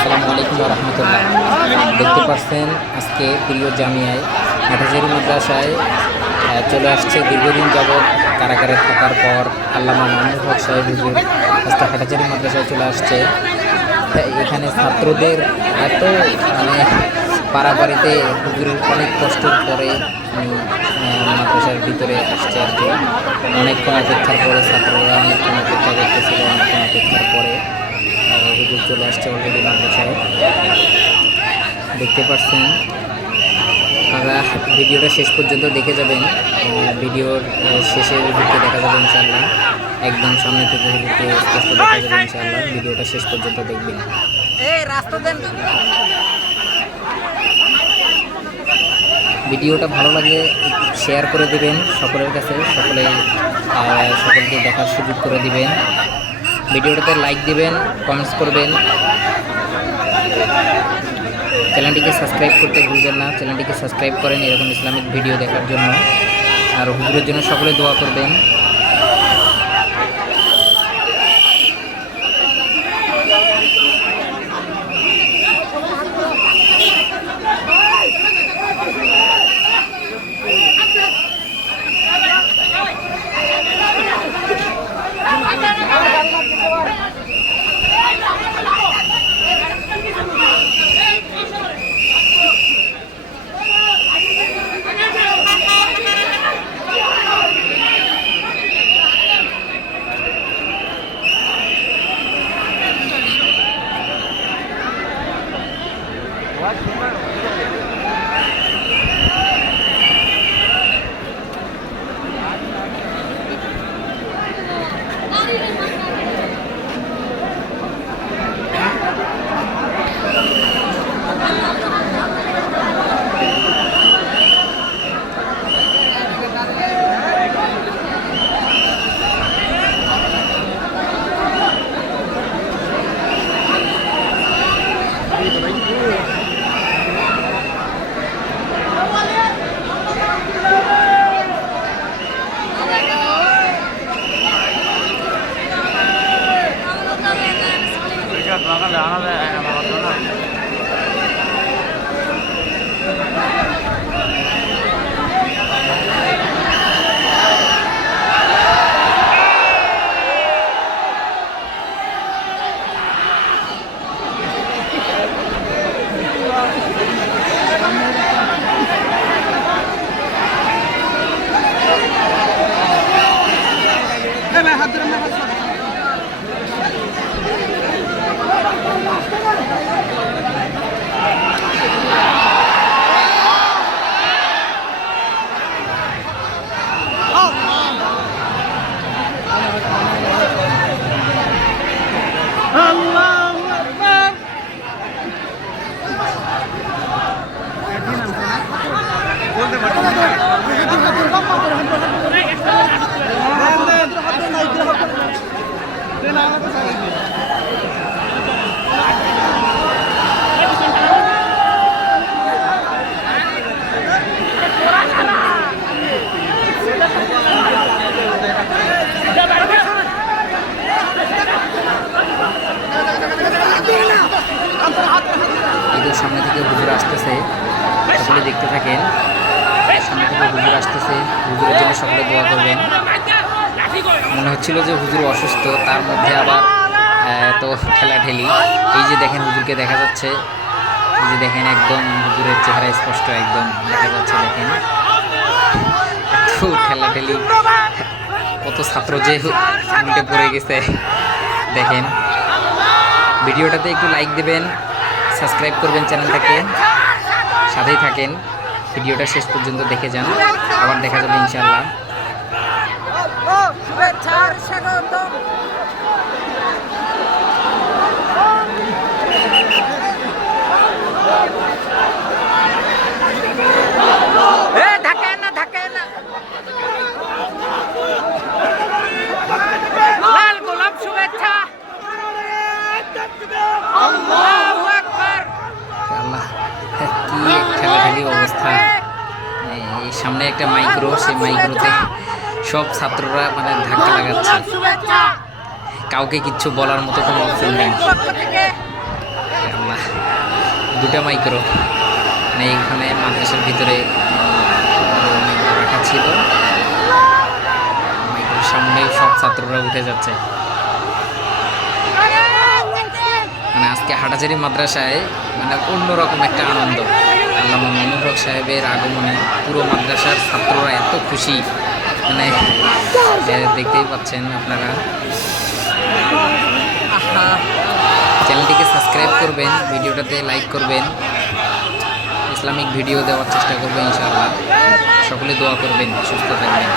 আসসালামু আলাইকুম ওয়া রাহমাতুল্লাহ। দেখতে পাচ্ছেন আজকে প্রিয় জামিয়ায় হাটহাজারী মাদ্রাসায় চলে আসছে দীর্ঘদিন যাবৎ কারাগারে থাকার পর আল্লামা মামুনুল হক সাহেব হুজুর আজকে হাটহাজারী মাদ্রাসায় চলে আসছে। এখানে ছাত্রদের এত পাড়াপাড়িতে হুজুরের অনেক কষ্টের পরে মাদ্রাসার ভিতরে আসছে আর কি। অনেকক্ষণ অপেক্ষার পরে ছাত্ররা অনেকক্ষণ অপেক্ষা করতেছিল, অনেকক্ষণ অপেক্ষার পরে হুজুর চলে আসছে অলরেডি মাদ্রাসায়। দেখতে পাচ্ছেন আপনারা ভিডিওটা শেষ পর্যন্ত দেখে যাবেন। ভিডিওর শেষে হুজুরকে দেখা যাবে ইনশাআল্লাহ, একদম সামনে থেকে হুজুরকে স্পষ্ট দেখা যাবে ইনশাআল্লাহ। ভিডিওটা শেষ পর্যন্ত দেখবেন। ভিডিওটা ভালো লাগলে শেয়ার করে দিবেন সকলের কাছে, সকলকে দেখার সুযোগ করে দিবেন। ভিডিওটাতে লাইক দিবেন, কমেন্টস করবেন। চ্যানেলটিকে সাবস্ক্রাইব করতে ভুলবেন না। চ্যানেলটিকে সাবস্ক্রাইব করেন এরকম ইসলামিক ভিডিও দেখার জন্য। আর হুজুরের জন্য সকলে দোয়া করবেন। সামনে থেকে হুজুর আসতেছে, সকলে দেখতে থাকেন। সামনে থেকে হুজুর আসতেছে, হুজুরের জন্য সকলে দোয়া করবেন। মনে হচ্ছিল যে হুজুর অসুস্থ, তার মধ্যে আবার এত ঠেলাঠেলি। এই যে দেখেন হুজুরকে দেখা যাচ্ছে, এই যে দেখেন একদম হুজুরের চেহারা স্পষ্ট একদম দেখা যাচ্ছে। দেখেন এত ঠেলাঠেলি, কত ছাত্র যে উল্টে পড়ে গেছে। দেখেন ভিডিওটাতে একটু লাইক দেবেন, সাবস্ক্রাইব করবেন চ্যানেলটাকে, সাথেই থাকেন। ভিডিওটা শেষ পর্যন্ত দেখে যান, আবার দেখা যাবে ইনশাআল্লাহ। অবস্থা। এই সামনে একটা মাইক্রো, সেই মাইক্রোতে সব ছাত্ররা ধাক্কা লাগাচ্ছে, কাউকে কিচ্ছু বলার মতো কোনো অপশন নেই। আল্লাহ, দুটা মাইক্রো মানে এইখানে মাদ্রাসার ভিতরে মাইক্রো রাখা ছিল, মাইক্রোর সামনে সব ছাত্ররা উঠে যাচ্ছে। মানে আজকে হাটাজারি মাদ্রাসায় মানে অন্যরকম একটা আনন্দ। আল্লামা মামুনুল হক সাহেবের আগমনে পুরো মাদ্রাসার ছাত্ররা এত খুশি, মানে দেখতেই পাচ্ছেন আপনারা। চ্যানেলটিকে সাবস্ক্রাইব করবেন, ভিডিওটাতে লাইক করবেন, ইসলামিক ভিডিও দেওয়ার চেষ্টা করবেন ইনশাআল্লাহ। সকলে দোয়া করবেন, সুস্থ থাকবেন।